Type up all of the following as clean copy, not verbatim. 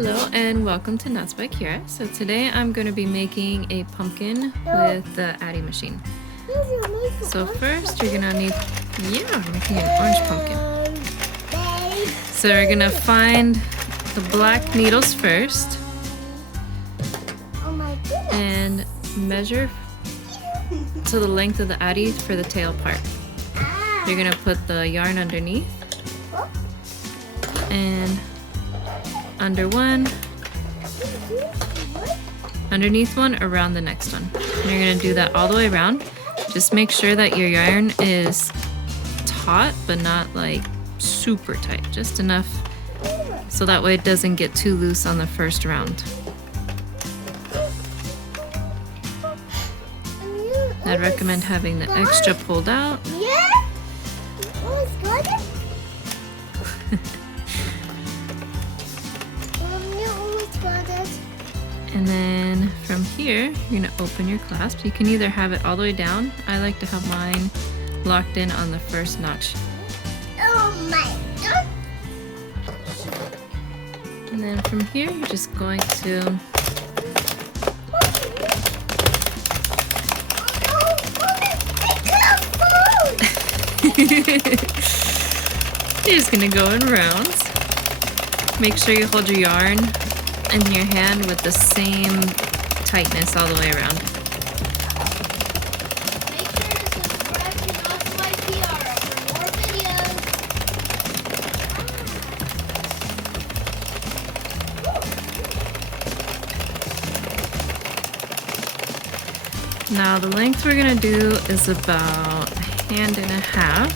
Hello and welcome to Nuts by Kiara. So today I'm going to be making a pumpkin with the Addi machine. So first you're going to need, we're making an orange pumpkin. So we're going to find the black needles first and measure to the length of the Addi for the tail part. You're going to put the yarn underneath and under one, underneath one, around the next one. And you're going to do that all the way around. Just make sure that your yarn is taut but not like super tight, just enough so that way it doesn't get too loose on the first round. I'd recommend having the extra pulled out. And then from here, you're gonna open your clasp. You can either have it all the way down. I like to have mine locked in on the first notch. Oh my God. And then from here, you're just going to you're just gonna go in rounds. Make sure you hold your yarn in your hand with the same tightness all the way around. Make sure to subscribe to Nuts by Kiara for more videos. Now the length we're gonna do is about a hand and a half.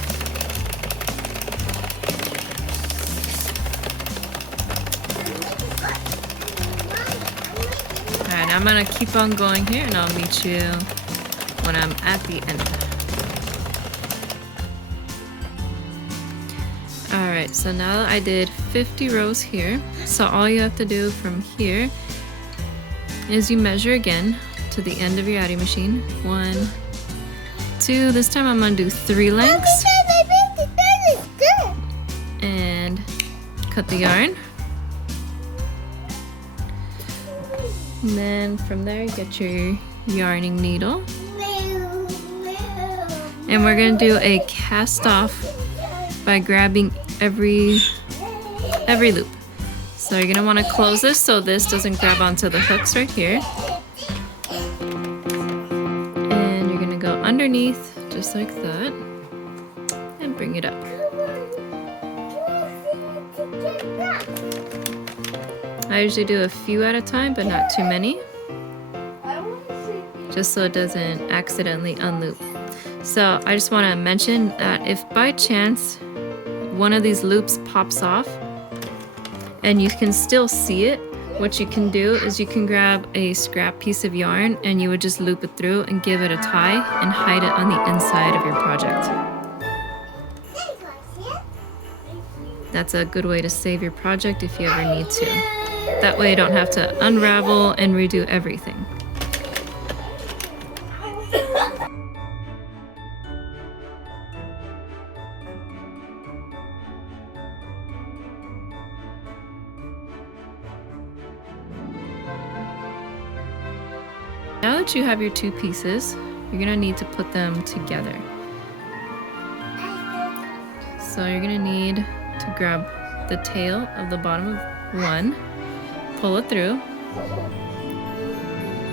Alright, I'm gonna keep on going here and I'll meet you when I'm at the end. Alright, so now I did 50 rows here. So all you have to do from here is you measure again to the end of your Addi machine. 1, 2, this time I'm gonna do 3 lengths. And cut the yarn. And then from there, get your yarning needle. And we're gonna do a cast off by grabbing every loop. So you're gonna wanna close this so this doesn't grab onto the hooks right here. And you're gonna go underneath, just like that, and bring it up. I usually do a few at a time, but not too many, just so it doesn't accidentally unloop. So I just want to mention that if by chance one of these loops pops off and you can still see it, what you can do is you can grab a scrap piece of yarn and you would just loop it through and give it a tie and hide it on the inside of your project. That's a good way to save your project if you ever need to. That way you don't have to unravel and redo everything. Now that you have your two pieces, you're gonna need to put them together. So you're gonna need to grab the tail of the bottom of one, pull it through,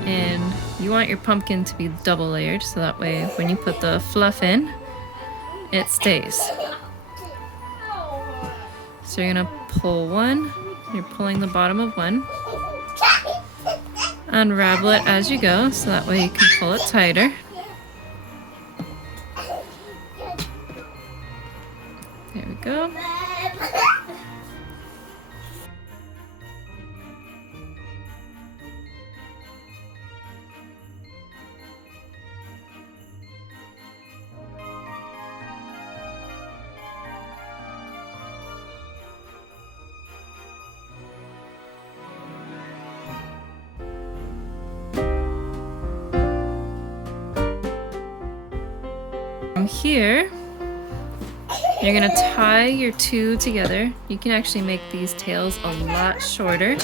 and you want your pumpkin to be double layered so that way when you put the fluff in, it stays. So you're gonna pull one, you're pulling the bottom of one, unravel it as you go so that way you can pull it tighter. There we go. From here, You're gonna tie your two together. You can actually make these tails a lot shorter.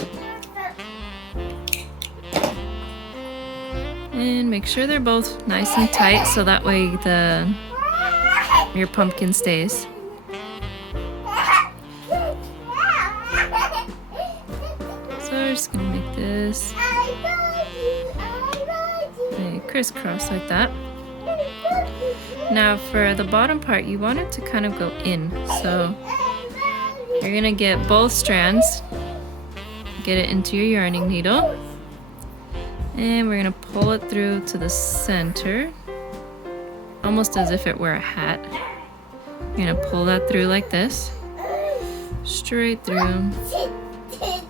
And make sure they're both nice and tight so that way your pumpkin stays. So we're just gonna make this a crisscross like that. Now for the bottom part, you want it to kind of go in. So you're gonna get both strands, get it into your yarning needle, and we're gonna pull it through to the center, almost as if it were a hat. You're gonna pull that through like this, straight through.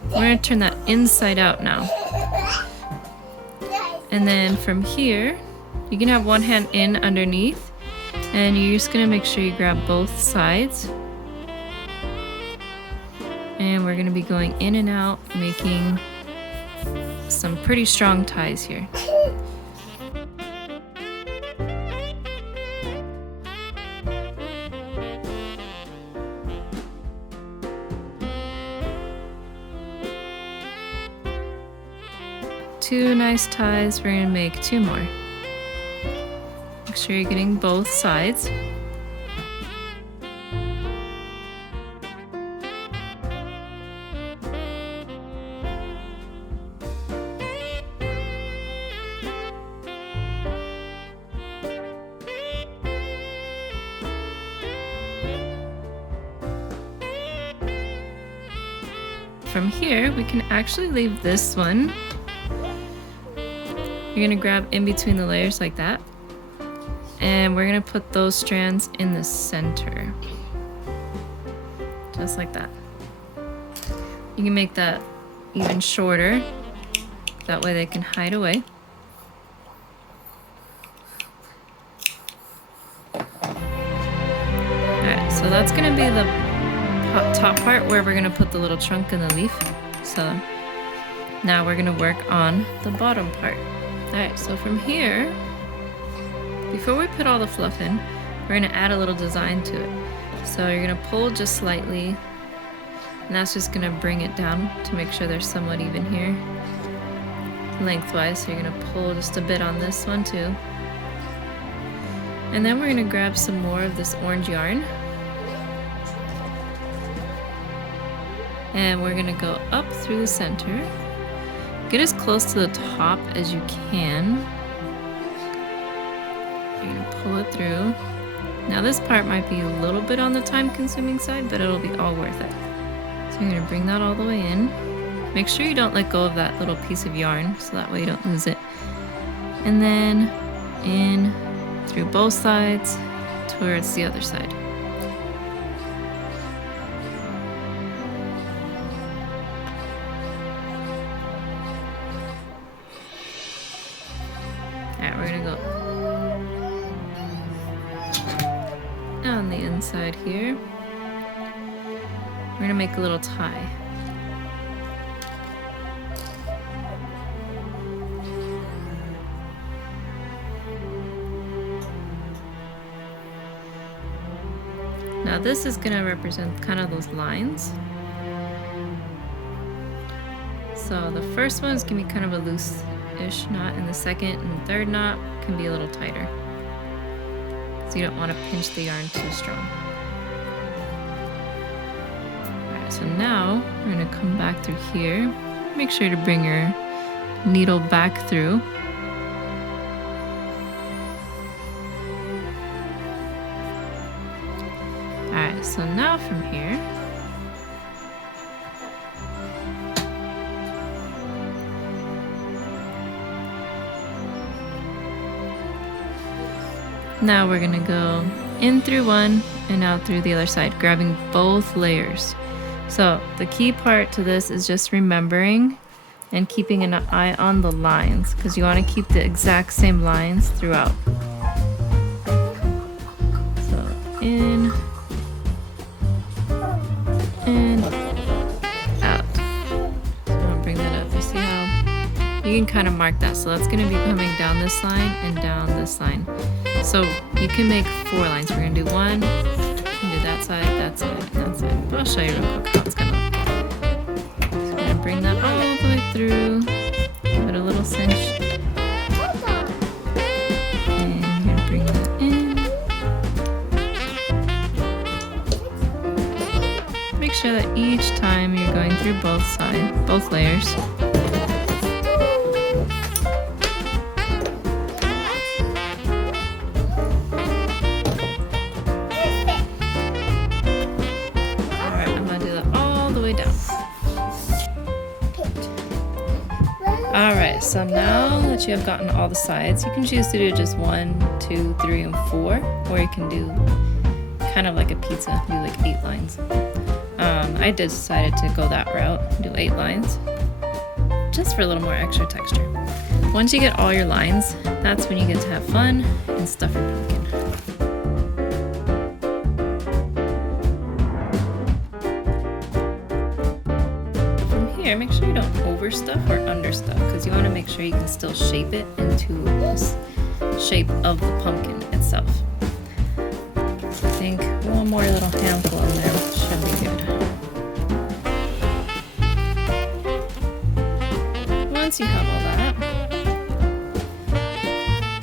We're gonna turn that inside out now. And then from here, you can have one hand in underneath, and you're just gonna make sure you grab both sides. And we're gonna be going in and out, making some pretty strong ties here. Two nice ties, we're gonna make two more. Make sure you're getting both sides. From here, we can actually leave this one. You're gonna grab in between the layers like that. And we're gonna put those strands in the center. Just like that. You can make that even shorter. That way they can hide away. Alright, so that's gonna be the top part where we're gonna put the little trunk and the leaf. So now we're gonna work on the bottom part. Alright, so from here, before we put all the fluff in, we're gonna add a little design to it. So you're gonna pull just slightly, and that's just gonna bring it down to make sure they're somewhat even here. Lengthwise, so you're gonna pull just a bit on this one too. And then we're gonna grab some more of this orange yarn. And we're gonna go up through the center. Get as close to the top as you can. You're gonna pull it through. Now this part might be a little bit on the time-consuming side, but it'll be all worth it. So you're gonna bring that all the way in. Make sure you don't let go of that little piece of yarn, so that way you don't lose it. And then in through both sides towards the other side. Alright, we're gonna go on the inside here. We're gonna make a little tie. Now this is gonna represent kind of those lines. So the first one is gonna be kind of a loose-ish knot, and the second and third knot can be a little tighter. So you don't want to pinch the yarn too strong. Alright, so now we're gonna come back through here. Make sure to bring your needle back through. Alright, so now from here, now we're gonna go in through one and out through the other side, grabbing both layers. So the key part to this is just remembering and keeping an eye on the lines, because you want to keep the exact same lines throughout. So in and out. So I'm gonna bring that up. You see how you can kind of mark that. So that's gonna be coming down this line and down this line. So you can make 4 lines. We're gonna do one, and do that I'll show you real quick how it's gonna look. Just gonna bring that all the way through. Give it a little cinch. And you're gonna bring that in. Make sure that each time you're going through both layers. Alright, I'm gonna do that all the way down. Alright, so now that you have gotten all the sides, you can choose to do just 1, 2, 3, and 4, or you can do kind of like a pizza, do like 8 lines. I decided to go that route, do 8 lines, just for a little more extra texture. Once you get all your lines, that's when you get to have fun and stuff your pumpkin. From here, make sure you don't overstuff or understuff, because you want to make sure you can still shape it into this shape of the pumpkin itself. So I think one more little handful in there should be good. Once you have all that,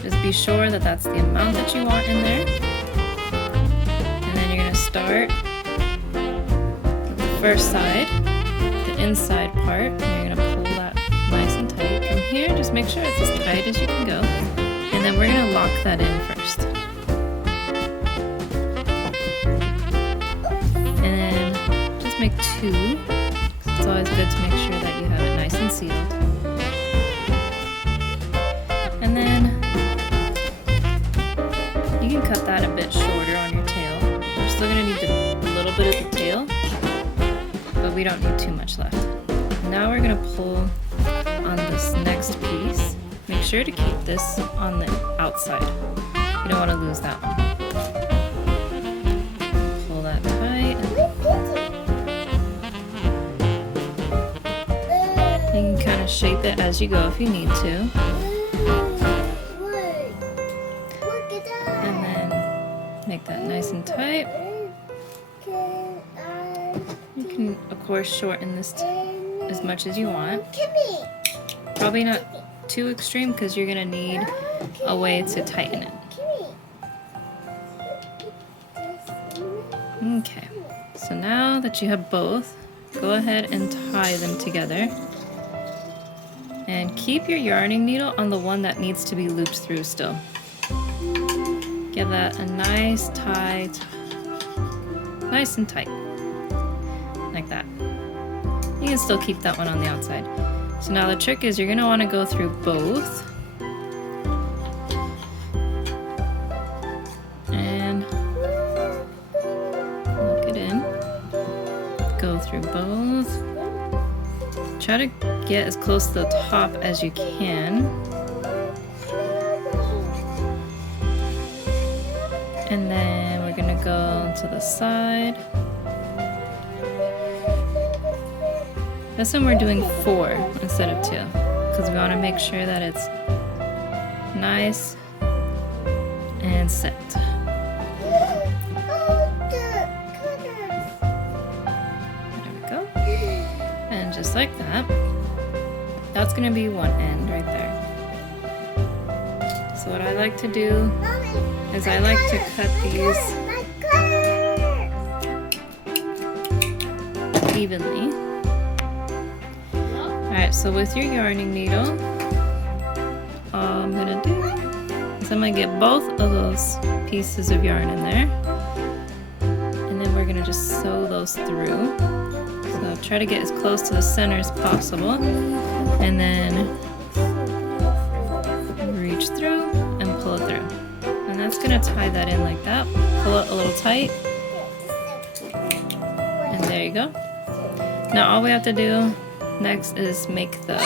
just be sure that that's the amount that you want in there. And then you're going to start with the first side, the inside part, and you're going to pull that nice and tight. From here, just make sure it's as tight as you can go. And then we're going to lock that in first. And then just make 2. It's always good to make sure that you have it nice and sealed. And then you can cut that a bit shorter on your tail. We're still going to need a little bit of the tail, but we don't need too much left. Now we're going to pull on this next piece. Make sure to keep this on the outside. You don't want to lose that one. Pull that tight. You can kind of shape it as you go if you need to. And then make that nice and tight. You can, of course, shorten this as much as you want. Probably not too extreme because you're going to need a way to tighten it. Okay, so now that you have both, go ahead and tie them together. And keep your yarning needle on the one that needs to be looped through still. Give that a nice tie, nice and tight, like that. You can still keep that one on the outside. So now the trick is you're going to want to go through both. And lock it in. Go through both. Try to get as close to the top as you can. And then we're going to go to the side. This one we're doing 4 instead of 2 because we want to make sure that it's nice and set. There we go. And just like that, that's going to be one end right there. So what I like to do is I like to cut these evenly. Alright, so with your yarning needle, all I'm going to do is I'm going to get both of those pieces of yarn in there. And then we're going to just sew those through. So try to get as close to the center as possible. And then reach through and pull it through. And that's going to tie that in like that. Pull it a little tight. And there you go. Now all we have to do next is make the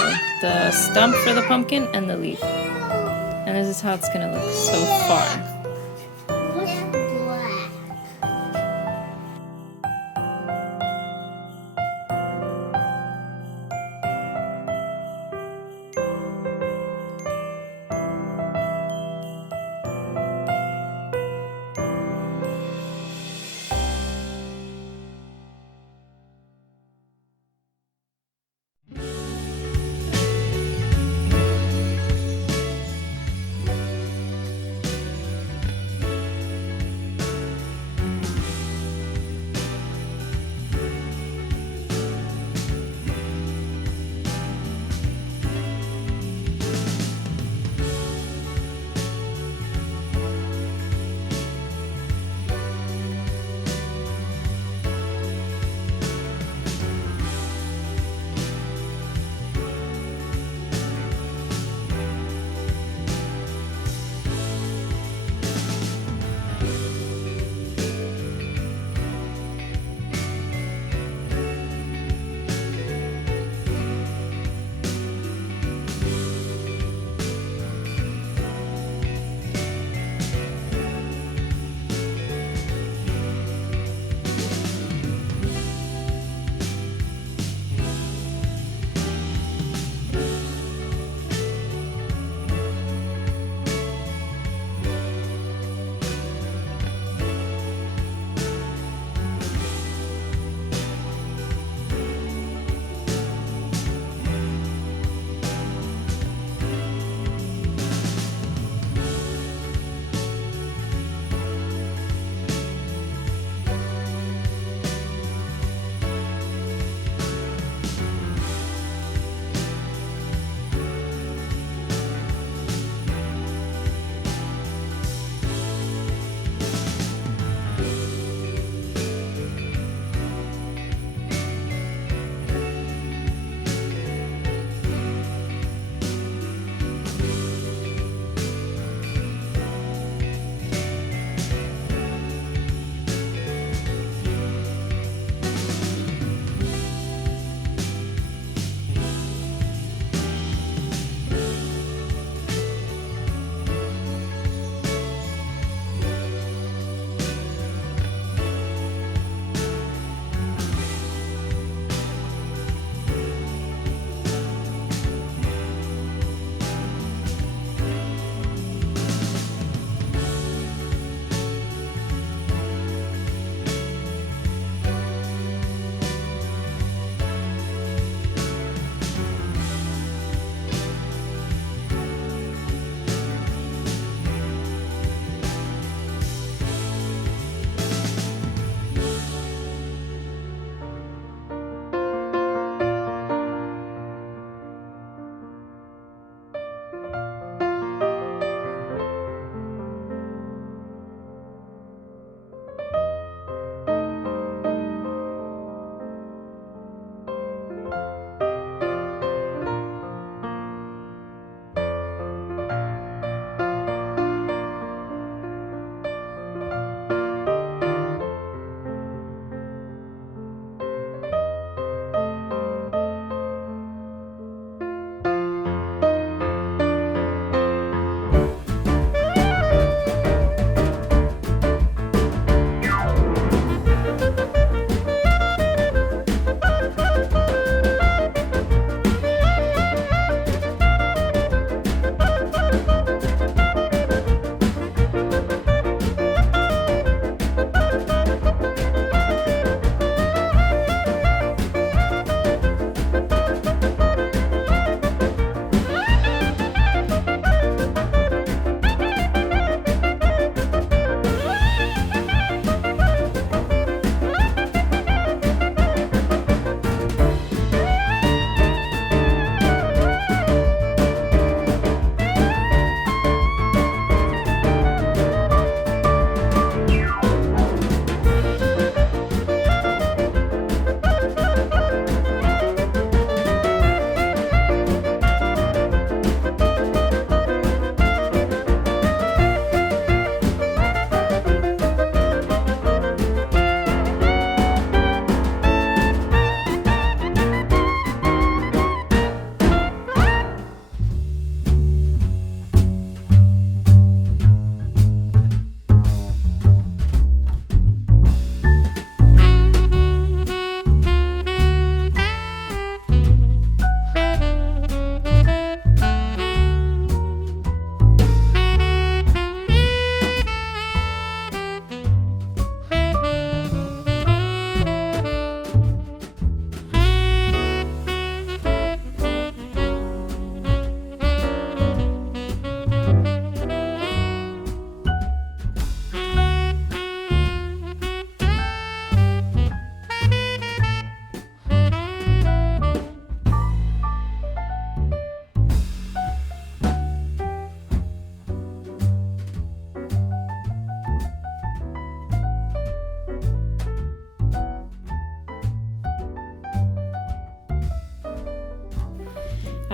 stump for the pumpkin and the leaf. And this is how it's going to look so far.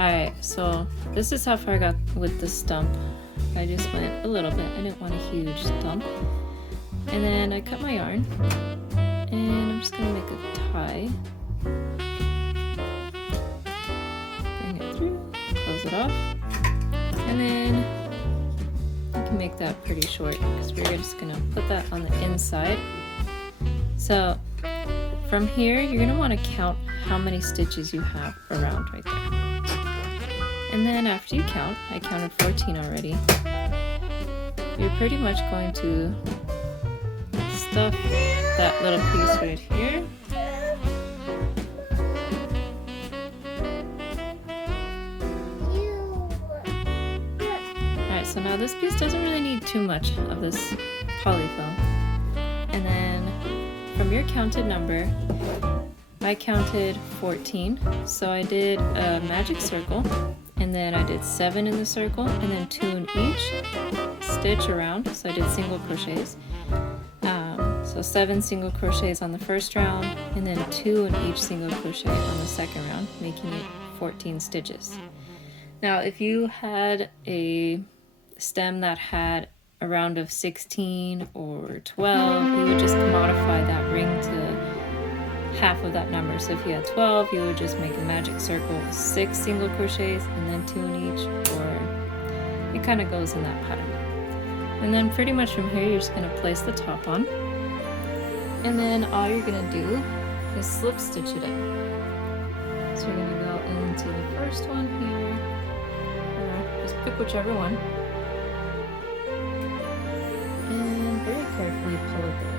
Alright, so this is how far I got with the stump. I just went a little bit. I didn't want a huge stump. And then I cut my yarn. And I'm just gonna make a tie. Bring it through, close it off. And then you can make that pretty short because we're just gonna put that on the inside. So from here, you're gonna wanna count how many stitches you have around right there. And then after you count, I counted 14 already, you're pretty much going to stuff that little piece right here. Alright, so now this piece doesn't really need too much of this poly fill. And then from your counted number, I counted 14, so I did a magic circle, and then I did 7 in the circle, and then 2 in each stitch around, so I did single crochets. So 7 single crochets on the first round, and then 2 in each single crochet on the second round, making it 14 stitches. Now if you had a stem that had a round of 16 or 12, you would just modify that ring to half of that number. So if you had 12, you would just make a magic circle with 6 single crochets and then 2 in each, or it kind of goes in that pattern. And then pretty much from here, you're just going to place the top on. And then all you're going to do is slip stitch it in. So you're going to go into the first one here, or just pick whichever one, and very carefully pull it through.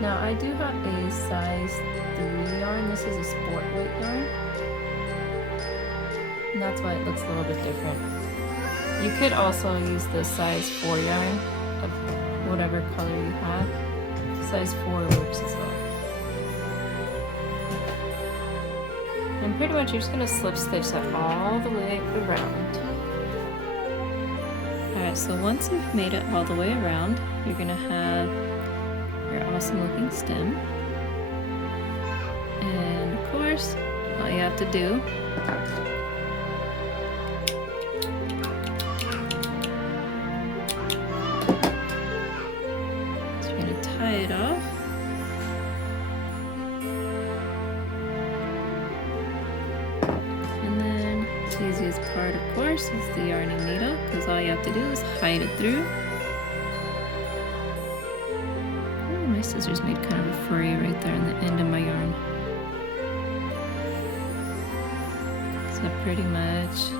Now I do have a size 3 yarn. This is a sport weight yarn, and that's why it looks a little bit different. You could also use the size 4 yarn of whatever color you have. Size 4 works as well. And pretty much you're just going to slip stitch that all the way around. Alright, so once you've made it all the way around, you're going to have your awesome looking stem. And of course, all you have to do is you're going to tie it off. And then the easiest part, of course, is the yarning needle, because all you have to do is hide it through. My scissors made kind of a furry right there on the end of my yarn. So pretty much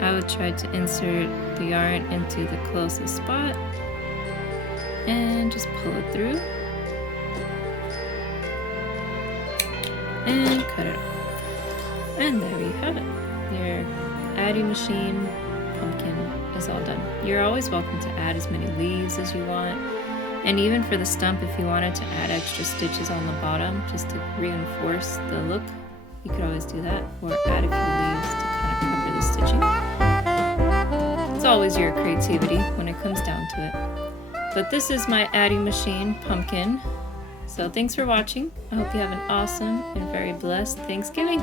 I would try to insert the yarn into the closest spot and just pull it through and cut it off. And there you have it. Your Addi Machine pumpkin is all done. You're always welcome to add as many leaves as you want. And even for the stump, if you wanted to add extra stitches on the bottom just to reinforce the look, you could always do that, or add a few leaves to kind of cover the stitching. It's always your creativity when it comes down to it. But this is my Addi Machine pumpkin. So thanks for watching. I hope you have an awesome and very blessed Thanksgiving.